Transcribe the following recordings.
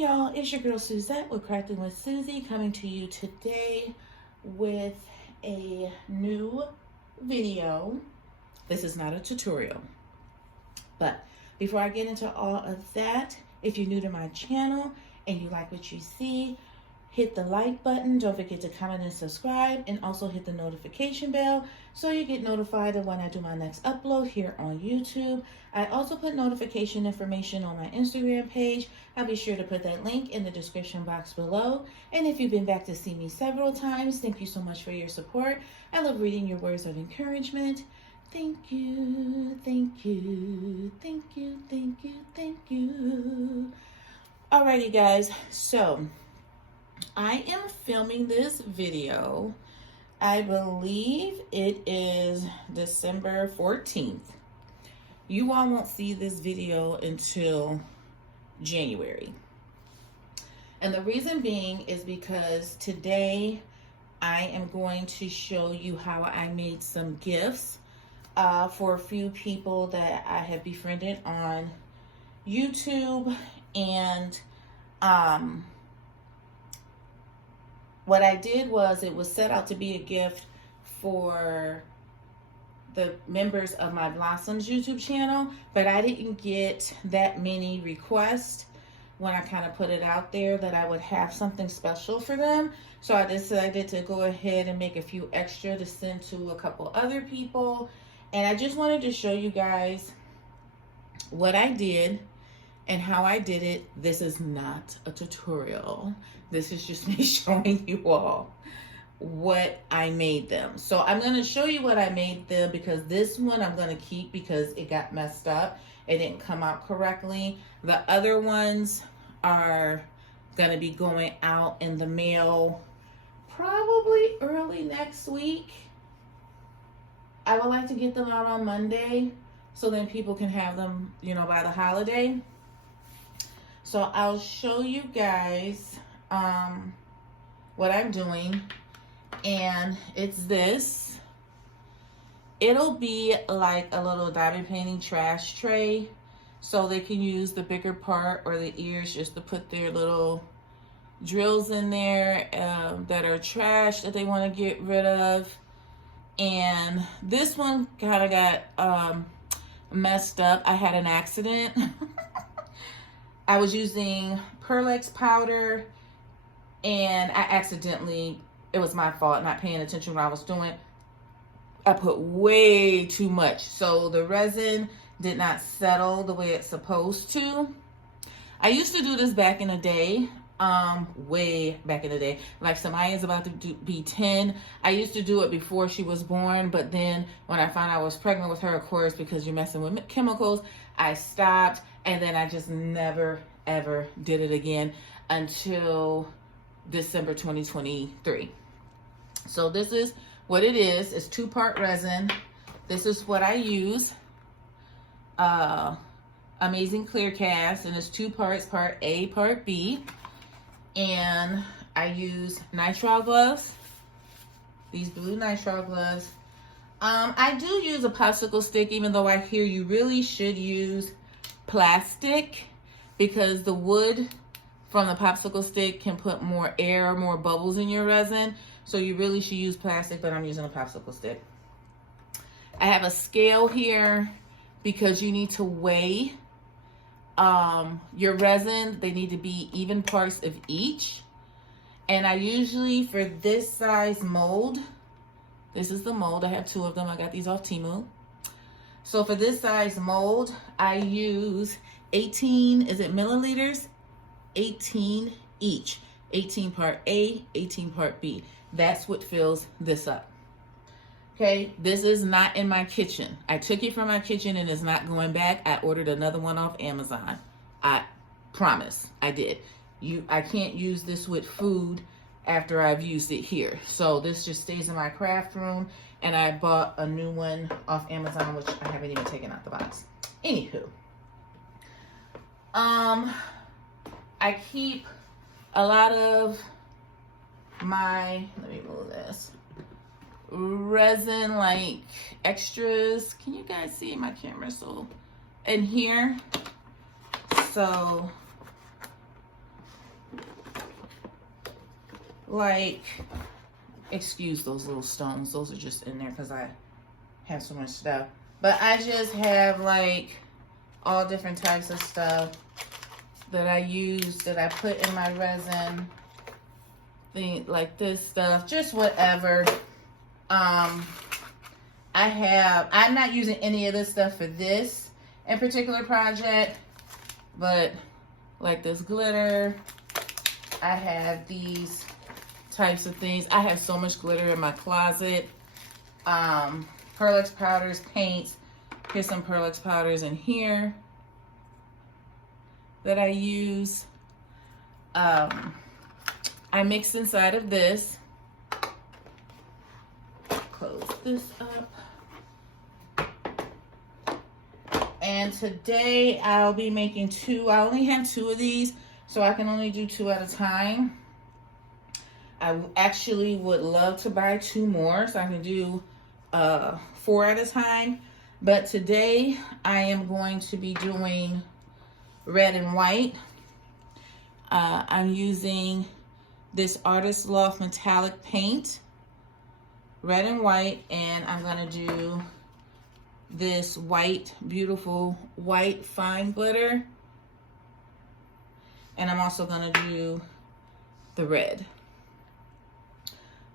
Hey y'all, it's your girl Suzette with Crafting with Susie, coming to you today with a new video. This is not a tutorial, but before I get into all of that, if you're new to my channel and you like what you see, hit the like button. Don't forget to comment and subscribe, and also hit the notification bell so you get notified of when I do my next upload here on YouTube. I also put notification information on my Instagram page. I'll be sure to put that link in the description box below. And if you've been back to see me several times, thank you so much for your support. I love reading your words of encouragement. Thank you, thank you, thank you, thank you, thank you. Alrighty guys, so I am filming this video. I believe it is December 14th. You all won't see this video until January. And the reason being is because today I am going to show you how I made some gifts for a few people that I have befriended on YouTube. And what I did was, it was set out to be a gift for the members of my Blossoms YouTube channel, but I didn't get that many requests when I kind of put it out there that I would have something special for them. So I decided to go ahead and make a few extra to send to a couple other people. And I just wanted to show you guys what I did and how I did it. This is not a tutorial. This is just me showing you all what I made them. So I'm going to show you what I made them, because this one I'm going to keep because it got messed up. It didn't come out correctly. The other ones are going to be going out in the mail probably early next week. I would like to get them out on Monday so then people can have them, you know, by the holiday. So I'll show you guys what I'm doing, and it's this. It'll be like a little diamond painting trash tray, so they can use the bigger part or the ears just to put their little drills in there that are trash that they want to get rid of. And this one kind of got messed up. I had an accident. I was using Perlex powder, and I accidentally, it was my fault, not paying attention when I was doing. I put way too much, so the resin did not settle the way it's supposed to. I used to do this back in the day, way back in the day. Like Samaya's about to be 10. I used to do it before she was born, but then when I found out I was pregnant with her, of course, because you're messing with chemicals, I stopped, and then I just never ever did it again until December 2023. So this is what it is. It's 2-part resin. This is what I use. Amazing Clear Cast, and it's 2 parts, part A, part B. And I use nitrile gloves. These blue nitrile gloves. I do use a popsicle stick, even though I hear you really should use plastic, because the wood from the popsicle stick can put more air, more bubbles in your resin. So you really should use plastic, but I'm using a popsicle stick. I have a scale here because you need to weigh your resin. They need to be even parts of each. And I usually, for this size mold, this is the mold. I have 2 of them. I got these off Temu. So for this size mold, I use 18, is it milliliters? 18 each. 18 part A, 18 part B. That's what fills this up. Okay, this is not in my kitchen. I took it from my kitchen and it's not going back. I ordered another one off Amazon. I promise, I did. I can't use this with food after I've used it here. So this just stays in my craft room, and I bought a new one off Amazon, which I haven't even taken out the box. Anywho, I keep a lot of my, let me move this, resin like extras. Can you guys see my camera? So in here, so like, excuse those little stones. Those are just in there because I have so much stuff. But I just have like all different types of stuff that I use, that I put in my resin thing, like this stuff, just whatever. I'm not using any of this stuff for this in particular project, but like this glitter, I have these types of things. I have so much glitter in my closet. Pearl-Ex powders, paints. Here's some Pearl-Ex powders in here that I use. I mix inside of this. Close this up. And today I'll be making two. I only have two of these, so I can only do two at a time. I actually would love to buy two more so I can do 4 at a time. But today I am going to be doing red and white. I'm using this Artist Loft metallic paint, red and white, and I'm gonna do this white, beautiful white fine glitter, and I'm also gonna do the red.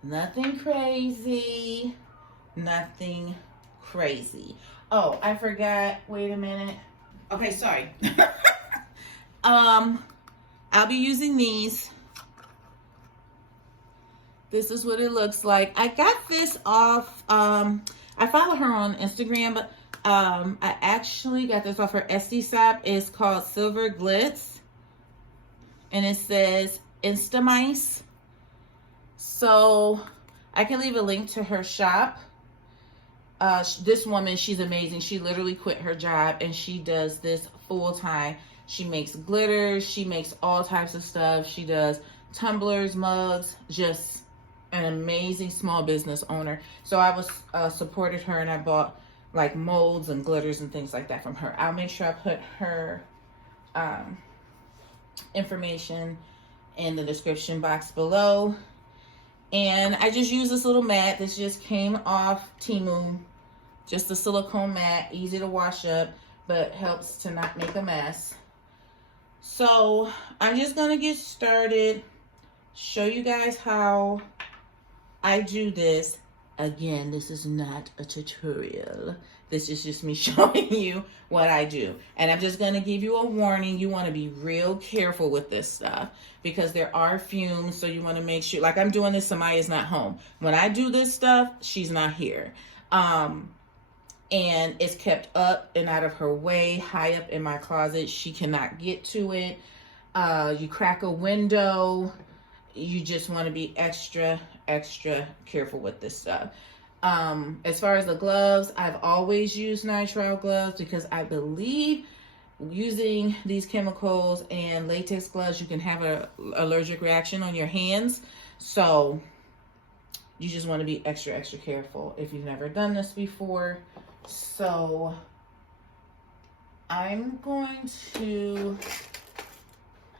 Nothing crazy, nothing crazy. Oh, I forgot, wait a minute. Okay, sorry. I'll be using these. This is what it looks like. I got this off, I follow her on Instagram, but I actually got this off her Etsy shop. It's called Silver Glitz, and it says Instamice. So I can leave a link to her shop. This woman, she's amazing. She literally quit her job and she does this full time. She makes glitters, she makes all types of stuff. She does tumblers, mugs, just an amazing small business owner. So I was supported her, and I bought like molds and glitters and things like that from her. I'll make sure I put her information in the description box below. And I just use this little mat. This just came off Temu. Just a silicone mat, easy to wash up, but helps to not make a mess. So I'm just gonna get started, show you guys how I do this. Again, this is not a tutorial. This is just me showing you what I do. And I'm just gonna give you a warning. You wanna be real careful with this stuff because there are fumes, so you wanna make sure, like I'm doing this, Samaya's not home. When I do this stuff, she's not here. And it's kept up and out of her way, high up in my closet. She cannot get to it. You crack a window, you just wanna be extra careful with this stuff. As far as the gloves, I've always used nitrile gloves because I believe using these chemicals and latex gloves, you can have an allergic reaction on your hands. So you just want to be extra careful if you've never done this before. So I'm going to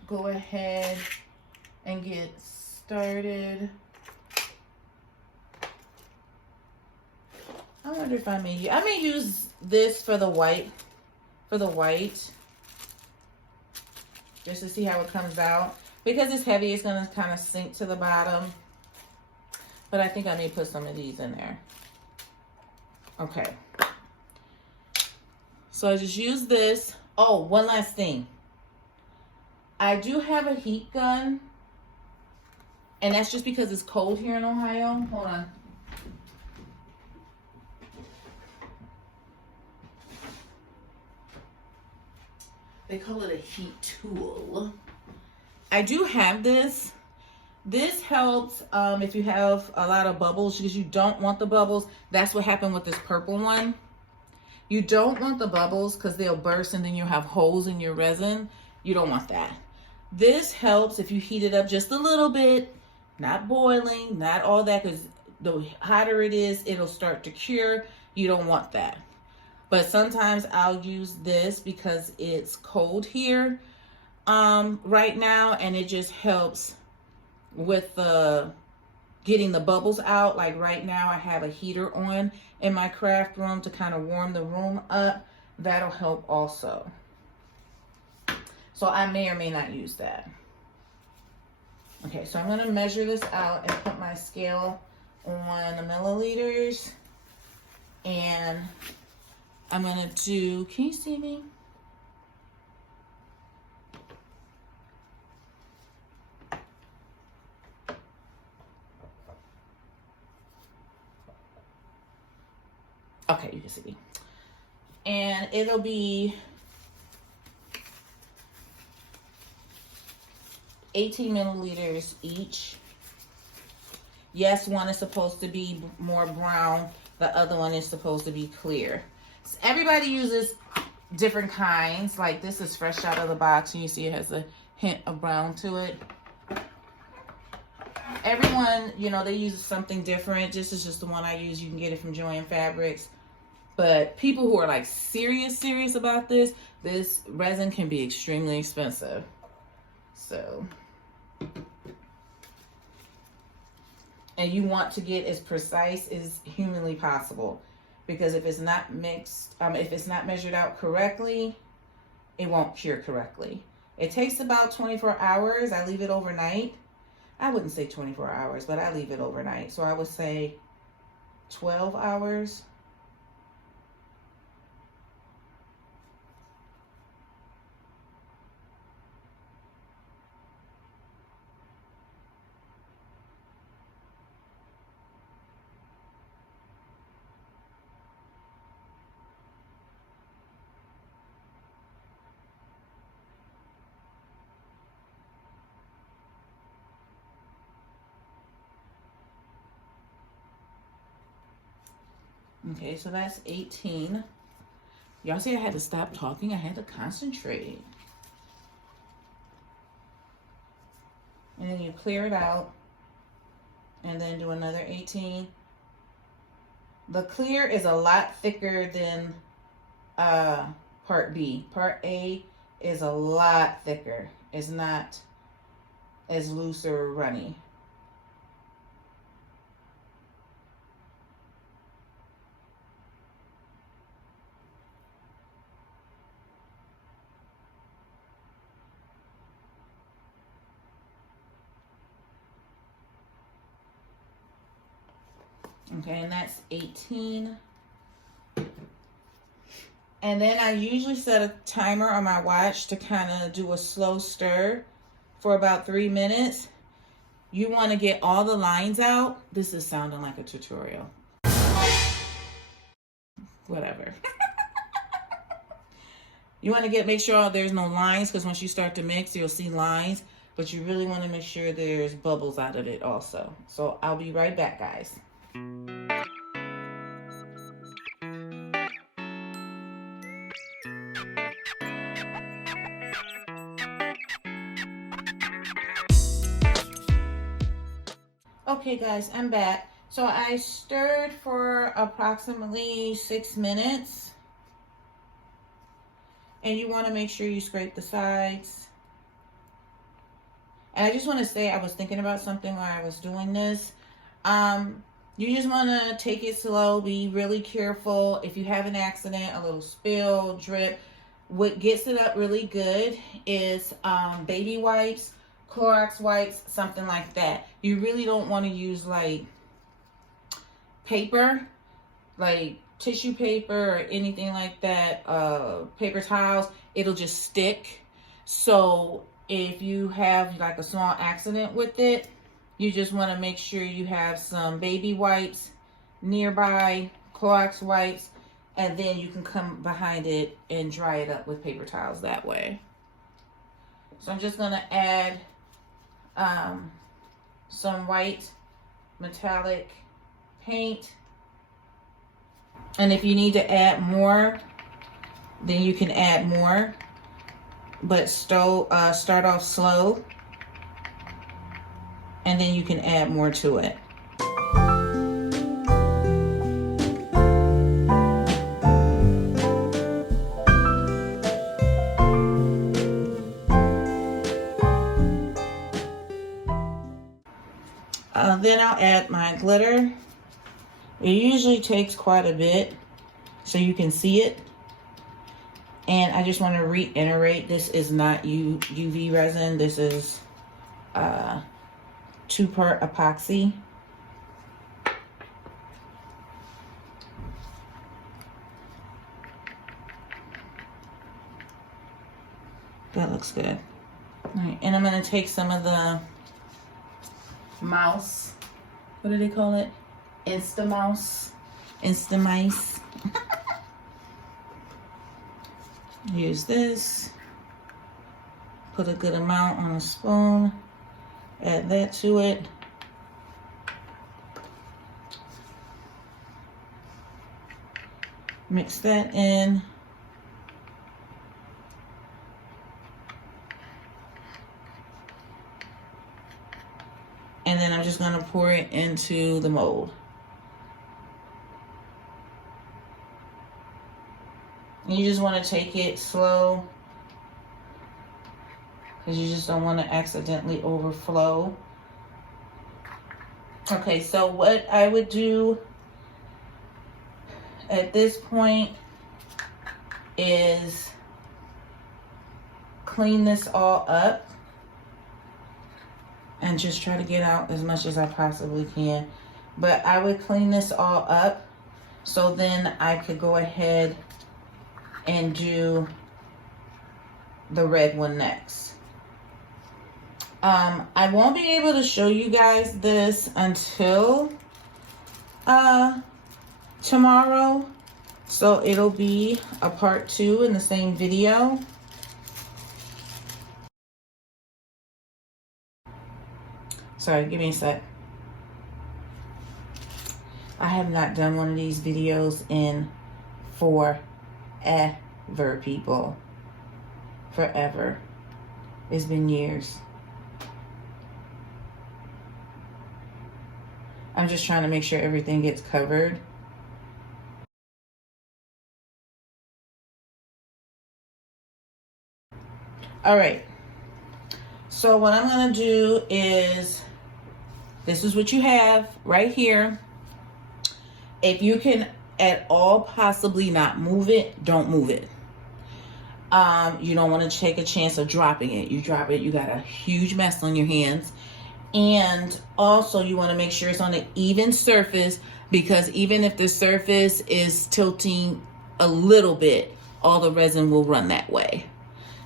go ahead and get started. I wonder if I may use this for the white, just to see how it comes out. Because it's heavy, it's gonna kind of sink to the bottom. But I think I may put some of these in there. Okay. So I just use this. Oh, one last thing. I do have a heat gun, and that's just because it's cold here in Ohio. Hold on. They call it a heat tool. I do have this. This helps if you have a lot of bubbles, because you don't want the bubbles. That's what happened with this purple one. You don't want the bubbles because they'll burst and then you'll have holes in your resin. You don't want that. This helps if you heat it up just a little bit, not boiling, not all that, because the hotter it is, it'll start to cure. You don't want that. But sometimes I'll use this because it's cold here right now, and it just helps with the getting the bubbles out. Like right now I have a heater on in my craft room to kind of warm the room up. That'll help also. So I may or may not use that. Okay, so I'm gonna measure this out and put my scale on the milliliters. And I'm gonna do, can you see me? Okay, you can see me. And it'll be 18 milliliters each. Yes, one is supposed to be more brown. The other one is supposed to be clear. So everybody uses different kinds. Like this is fresh out of the box, and you see it has a hint of brown to it. Everyone, you know, they use something different. This is just the one I use. You can get it from Joann Fabrics. But people who are like serious about this resin can be extremely expensive. So, and you want to get as precise as humanly possible, because if it's not mixed, if it's not measured out correctly, it won't cure correctly. It takes about 24 hours. I leave it overnight. I wouldn't say 24 hours, but I leave it overnight. So I would say 12 hours. Okay, so that's 18. Y'all see I had to stop talking. I had to concentrate. And then you clear it out and then do another 18. The clear is a lot thicker than part B. Part A is a lot thicker. It's not as loose or runny. Okay, and that's 18. And then I usually set a timer on my watch to kind of do a slow stir for about 3 minutes. You want to get all the lines out. This is sounding like a tutorial. Whatever. You want to make sure there's no lines, because once you start to mix, you'll see lines. But you really want to make sure there's bubbles out of it also. So I'll be right back, guys. Okay guys, I'm back. So I stirred for approximately 6 minutes. And you want to make sure you scrape the sides. And I just want to say, I was thinking about something while I was doing this. You just want to take it slow, be really careful. If you have an accident, a little spill, drip, what gets it up really good is baby wipes, Clorox wipes, something like that. You really don't want to use like paper, like tissue paper or anything like that, paper towels. It'll just stick. So if you have like a small accident with it, you just want to make sure you have some baby wipes nearby, Clorox wipes, and then you can come behind it and dry it up with paper towels that way. So I'm just going to add some white metallic paint. And if you need to add more, then you can add more. But start off slow, and then you can add more to it. Then I'll add my glitter. It usually takes quite a bit so you can see it. And I just want to reiterate, this is not UV resin. This is 2-part epoxy. That looks good. All right, and I'm going to take some of the mouse. What do they call it? Instamouse. Instamice. Use this. Put a good amount on a spoon. Add that to it. Mix that in. And then I'm just going to pour it into the mold. You just want to take it slow because you just don't want to accidentally overflow. Okay, so what I would do at this point is clean this all up and just try to get out as much as I possibly can. But I would clean this all up so then I could go ahead and do the red one next. I won't be able to show you guys this until tomorrow, so it'll be a part 2 in the same video. Sorry, give me a sec. I have not done one of these videos in forever, people. Forever. It's been years. I'm just trying to make sure everything gets covered. All right. So what I'm going to do is, this is what you have right here. If you can at all possibly not move it, don't move it. You don't want to take a chance of dropping it. You drop it, you got a huge mess on your hands. And also you want to make sure it's on an even surface, because even if the surface is tilting a little bit, all the resin will run that way.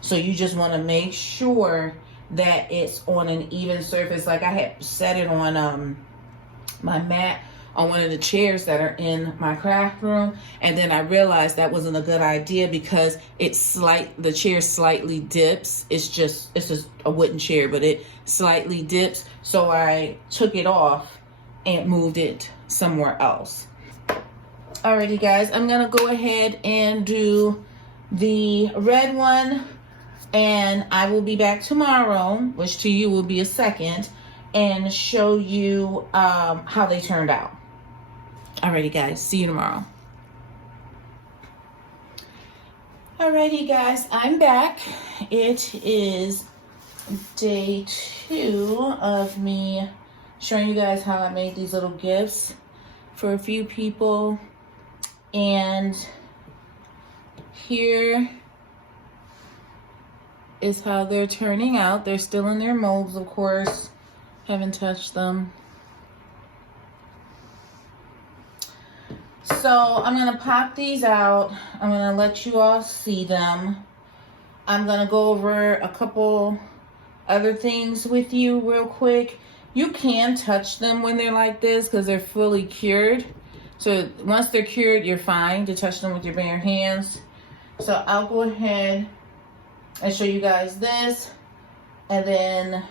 So you just want to make sure that it's on an even surface. Like I had set it on my mat on one of the chairs that are in my craft room, and then I realized that wasn't a good idea because the chair slightly dips. It's just a wooden chair, but it slightly dips. So I took it off and moved it somewhere else. Alrighty guys, I'm gonna go ahead and do the red one, and I will be back tomorrow, which to you will be a second, and show you how they turned out. Alrighty guys, see you tomorrow. Alrighty guys, I'm back. It is day 2 of me showing you guys how I made these little gifts for a few people. And here is how they're turning out. They're still in their molds, of course. Haven't touched them. So I'm gonna pop these out. I'm gonna let you all see them. I'm gonna go over a couple other things with you real quick. You can touch them when they're like this because they're fully cured. So once they're cured, you're fine to touch them with your bare hands. So I'll go ahead and show you guys this, and then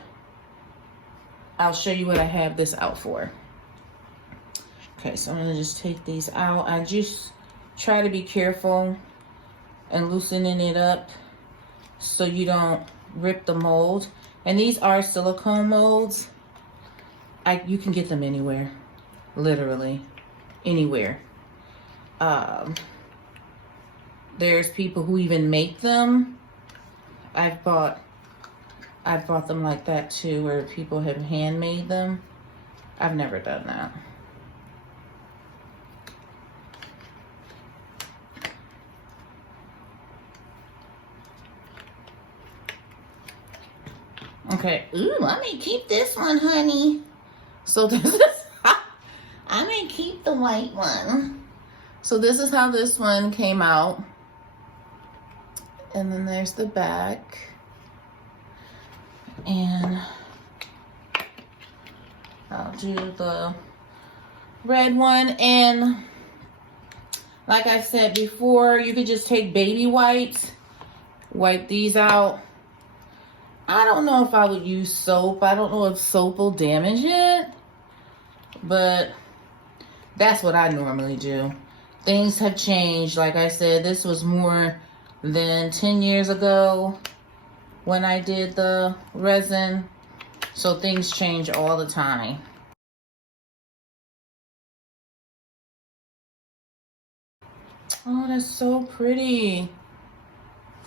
I'll show you what I have this out for. Okay, so I'm gonna just take these out. I just try to be careful and loosening it up so you don't rip the mold. And these are silicone molds. You can get them anywhere, literally anywhere. There's people who even make them. I've bought them like that too, where people have handmade them. I've never done that. Okay. Ooh, I may keep this one, honey. So this is, I may keep the white one. So this is how this one came out. And then there's the back. And I'll do the red one. And like I said before, you could just take baby wipes, wipe these out. I don't know if I would use soap. I don't know if soap will damage it, but that's what I normally do. Things have changed. Like I said, this was more than 10 years ago when I did the resin, so things change all the time. Oh, that's so pretty.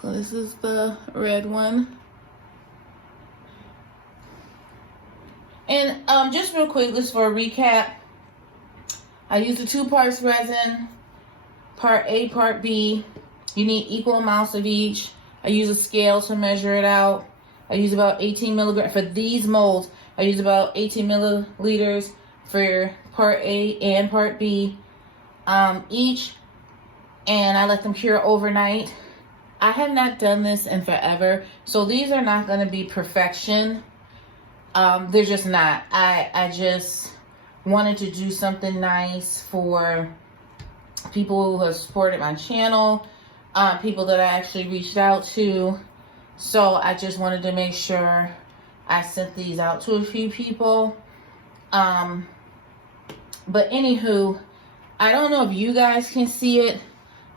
So this is the red one. And just real quick, just for a recap, I used the 2 parts resin, part A, part B. You need equal amounts of each. I use a scale to measure it out. I use about 18 milligrams for these molds. I use about 18 milliliters for part A and part B each, and I let them cure overnight. I have not done this in forever, so these are not going to be perfection. They're just not. I just wanted to do something nice for people who have supported my channel, people that I actually reached out to. So I just wanted to make sure I sent these out to a few people. But anywho, I don't know if you guys can see it,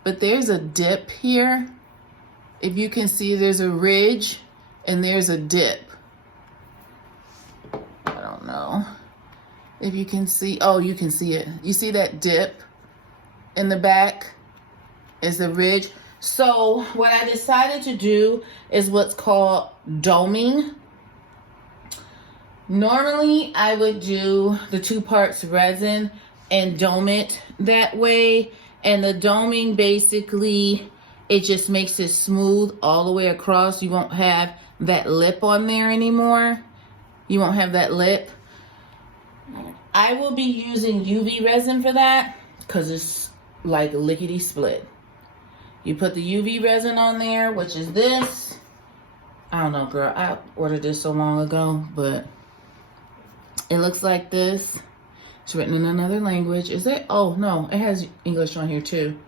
but there's a dip here. If you can see, there's a ridge and there's a dip. I don't know if you can see. Oh, you can see it. You see that dip in the back is the ridge. So what I decided to do is what's called doming. Normally I would do the 2 parts resin and dome it that way. And the doming, basically, it just makes it smooth all the way across. You won't have that lip on there anymore. You won't have that lip. I will be using UV resin for that because it's like lickety split. You put the UV resin on there, which is this. I don't know, girl. I ordered this so long ago, but it looks like this. It's written in another language. Is it? Oh, no. It has English on here, too.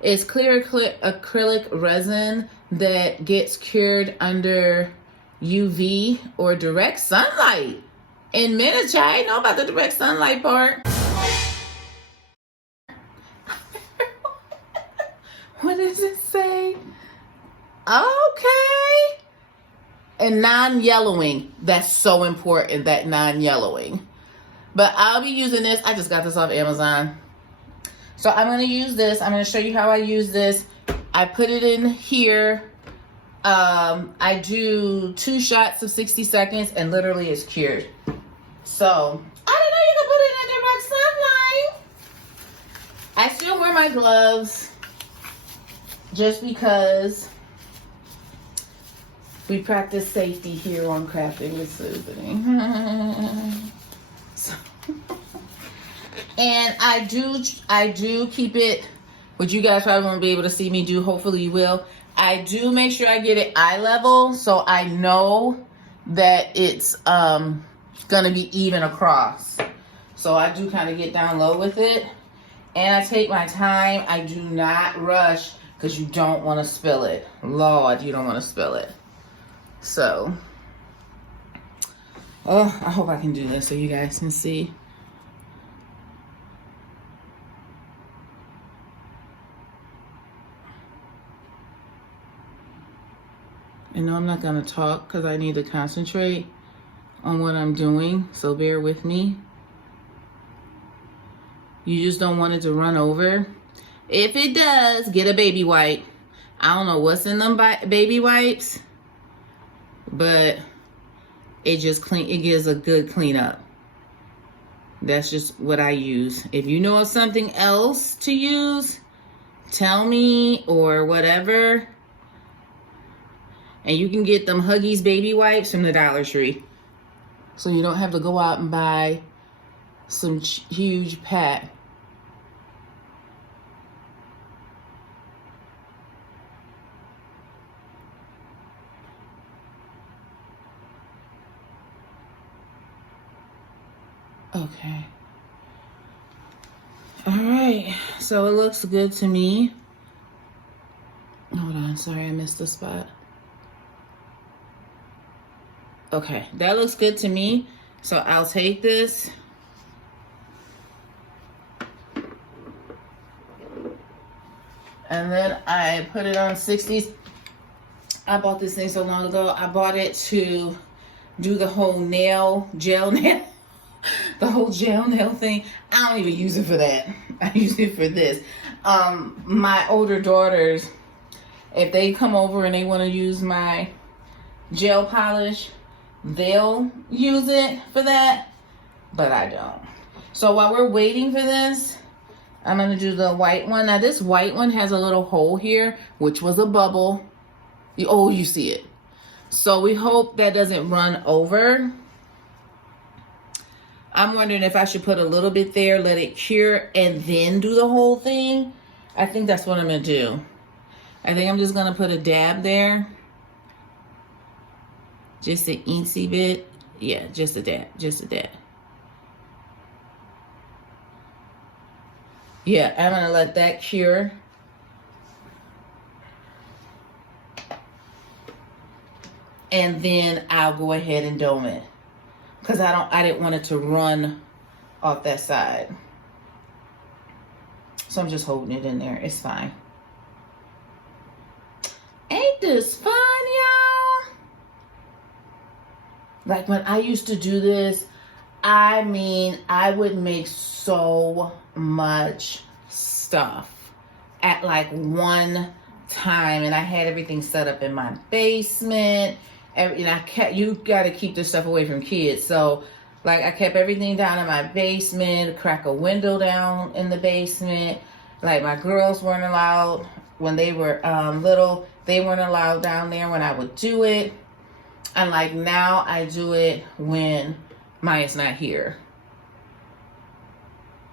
It's clear acrylic resin that gets cured under UV or direct sunlight. In miniature, I didn't know about the direct sunlight part. What does it say? Okay. And non-yellowing. That's so important, that non-yellowing. But I'll be using this. I just got this off Amazon. So I'm going to use this. I'm going to show you how I use this. I put it in here. I do 2 shots of 60 seconds and literally it's cured. So I didn't know you could put it in direct sunlight. I still wear my gloves just because we practice safety here on Crafting with Susie. So, and I do keep it, which you guys probably won't be able to see me do. Hopefully you will. I do make sure I get it eye level so I know that it's gonna be even across. So I do kind of get down low with it, and I take my time. I do not rush because you don't want to spill it. Lord, you don't want to spill it. So, oh, I hope I can do this so you guys can see. I know I'm not going to talk because I need to concentrate on what I'm doing, so bear with me. You just don't want it to run over. If it does, get a baby wipe. I don't know what's in them baby wipes, but it just it gives a good cleanup. That's just what I use. If you know of something else to use, tell me or whatever. And you can get them Huggies baby wipes from the Dollar Tree. So you don't have to go out and buy some huge pack. Okay. All right. So it looks good to me. Hold on. Sorry, I missed the spot. Okay. That looks good to me. So I'll take this. And then I put it on 60s. I bought this thing so long ago. I bought it to do the whole gel nail. The whole gel nail thing. I don't even use it for that. I use it for this. My older daughters, if they come over and they want to use my gel polish, they'll use it for that, but I don't. So while we're waiting for this, I'm going to do the white one. Now this white one has a little hole here, which was a bubble. Oh, you see it. So we hope that doesn't run over. I'm wondering if I should put a little bit there, let it cure, and then do the whole thing. I think that's what I'm going to do. I think I'm just going to put a dab there. Just an eensy bit. Yeah, just a dab. Just a dab. Yeah, I'm going to let that cure. And then I'll go ahead and dome it. Because I didn't want it to run off that side. So I'm just holding it in there. It's fine. Ain't this fun, y'all? Like when I used to do this, I mean, I would make so much stuff at like one time. And I had everything set up in my basement. And you got to keep this stuff away from kids. So, like, I kept everything down in my basement, crack a window down in the basement. Like, my girls weren't allowed when they were little. They weren't allowed down there when I would do it. And, like, now I do it when Maya's not here.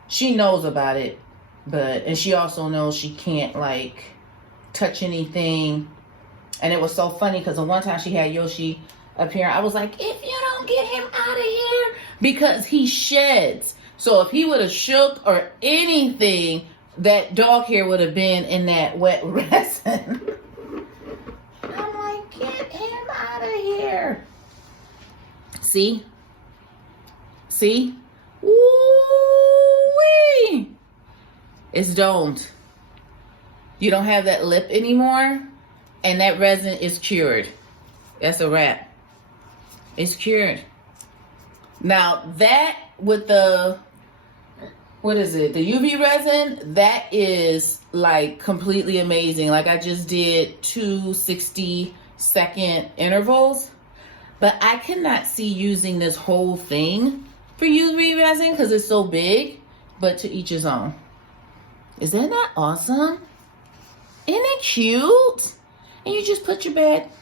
She knows about it, and she also knows she can't, like, touch anything. And it was so funny because the one time she had Yoshi up here, I was like, if you don't get him out of here, because he sheds. So if he would have shook or anything, that dog hair would have been in that wet resin. I'm like, get him out of here. See? See? Woo-wee. It's domed. You don't have that lip anymore. And that resin is cured. That's a wrap. It's cured. Now that with the, what is it? The UV resin, that is like completely amazing. Like I just did 2 60-second intervals. But I cannot see using this whole thing for UV resin because it's so big. But to each his own. Is that not awesome? Isn't it cute? And you just put your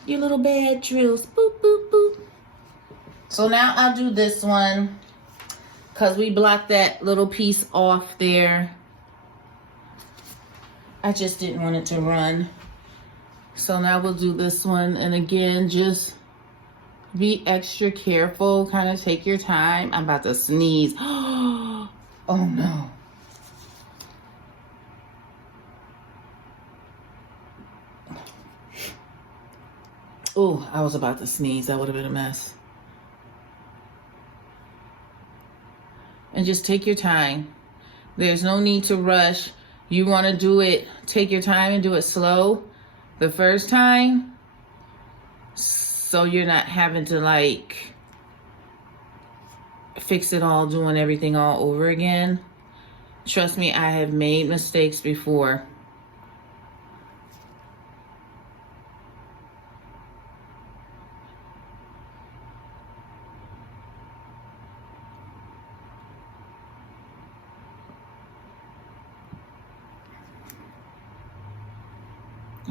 little bad drills. Boop, boop, boop. So now I'll do this one because we blocked that little piece off there. I just didn't want it to run. So now we'll do this one. And again, just be extra careful. Kind of take your time. I'm about to sneeze. Oh, no. Oh, I was about to sneeze. That would have been a mess. And just take your time. There's no need to rush. You want to do it, take your time and do it slow the first time. So you're not having to like fix it all, doing everything all over again. Trust me, I have made mistakes before.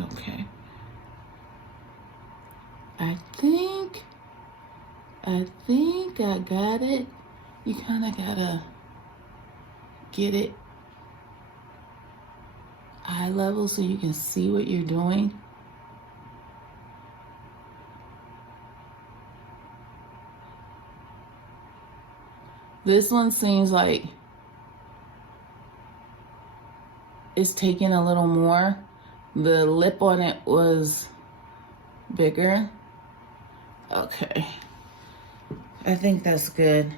Okay. I think I got it. You kind of gotta get it eye level so you can see what you're doing. This one seems like it's taking a little more. The lip on it was bigger. Okay. I think that's good.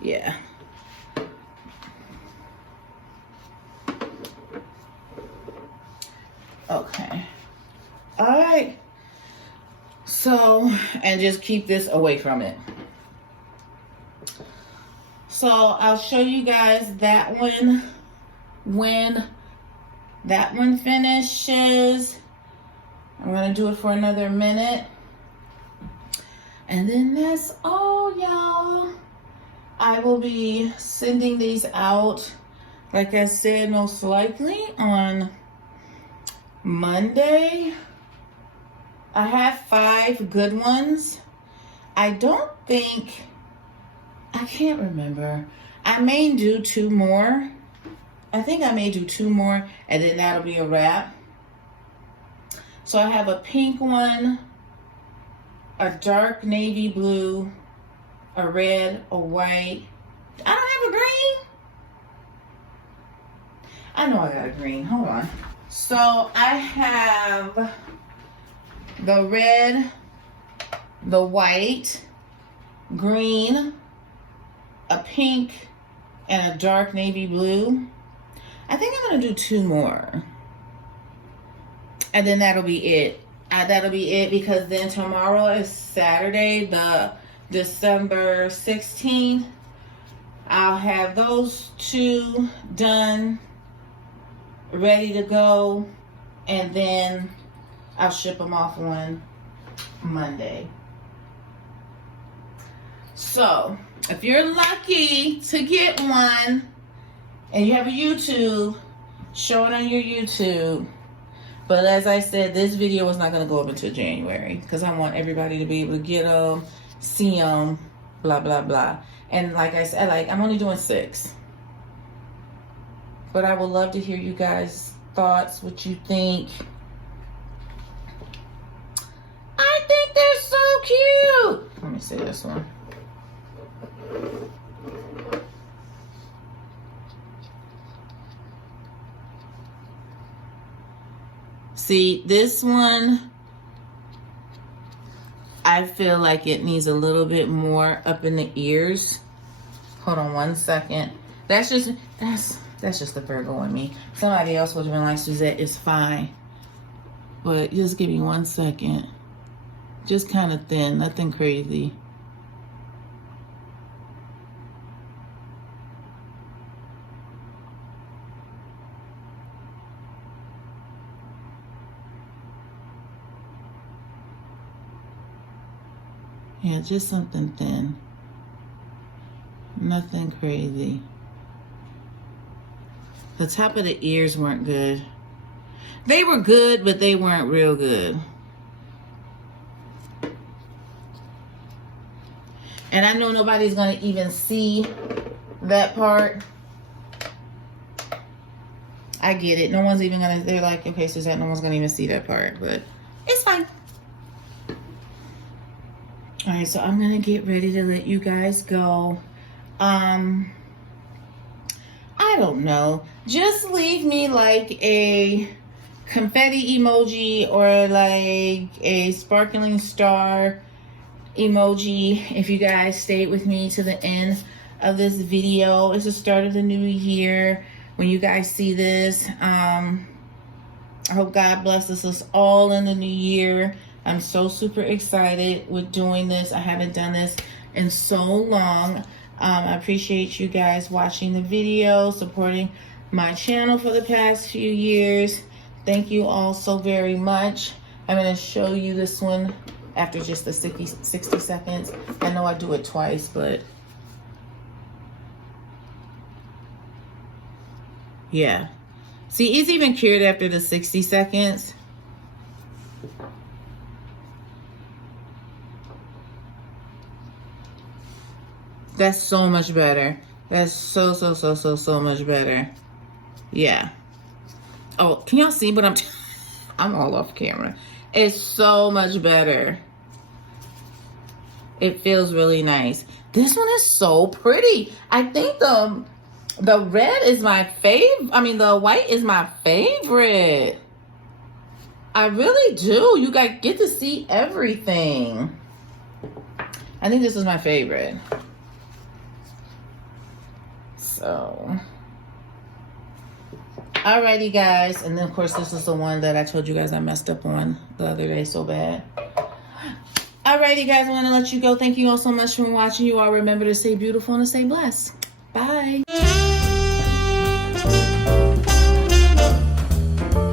Yeah. Okay. All right. So, and just keep this away from it. So I'll show you guys that one when that one finishes. I'm gonna do it for another minute. And then that's all, y'all. I will be sending these out, like I said, most likely on Monday. I have 5 good ones. I don't think, I can't remember. I may do 2 more. I think I may do 2 more, and then that'll be a wrap. So I have a pink one, a dark navy blue, a red, a white. I don't have a green. I know I got a green. Hold on. So I have the red, the white, green, a pink, and a dark navy blue. I think I'm gonna do 2 more. And then that'll be it. That'll be it, because then tomorrow is Saturday, the December 16th. I'll have those 2 done, ready to go, and then I'll ship them off on Monday. So, if you're lucky to get one, and you have a YouTube, show it on your YouTube. But as I said, this video is not going to go up until January, because I want everybody to be able to get them, see them, blah, blah, blah. And like I said, I'm only doing 6. But I would love to hear you guys' thoughts, what you think. I think they're so cute. Let me see this one. See, this one, I feel like it needs a little bit more up in the ears. Hold on one second. That's just the Virgo in me. Somebody else would have been like, Suzette, it's fine. But just give me 1 second. Just kind of thin, nothing crazy. Yeah, just something thin. Nothing crazy. The top of the ears weren't good. They were good, but they weren't real good. And I know nobody's going to even see that part. I get it. No one's even going to, they're like, okay, Suzette, no one's going to even see that part, but it's fine. All right, so I'm gonna get ready to let you guys go. I don't know. Just leave me like a confetti emoji or like a sparkling star emoji if you guys stayed with me to the end of this video. It's the start of the new year when you guys see this. I hope God blesses us all in the new year. I'm so super excited with doing this. I haven't done this in so long. I appreciate you guys watching the video, supporting my channel for the past few years. Thank you all so very much. I'm going to show you this one after just the 60 seconds. I know I do it twice, but Yeah. See, it's even cured after the 60 seconds. That's so much better. That's so much better. Yeah. Oh, can y'all see what I'm all off camera. It's so much better. It feels really nice. This one is so pretty. I think the red is my favorite. I mean, the white is my favorite. I really do. You guys get to see everything. I think this is my favorite. So, alrighty guys, and then of course this is the one that I told you guys I messed up on the other day so bad. Alrighty guys, I want to let you go. Thank you all so much for watching. You all remember to stay beautiful and to stay blessed. Bye.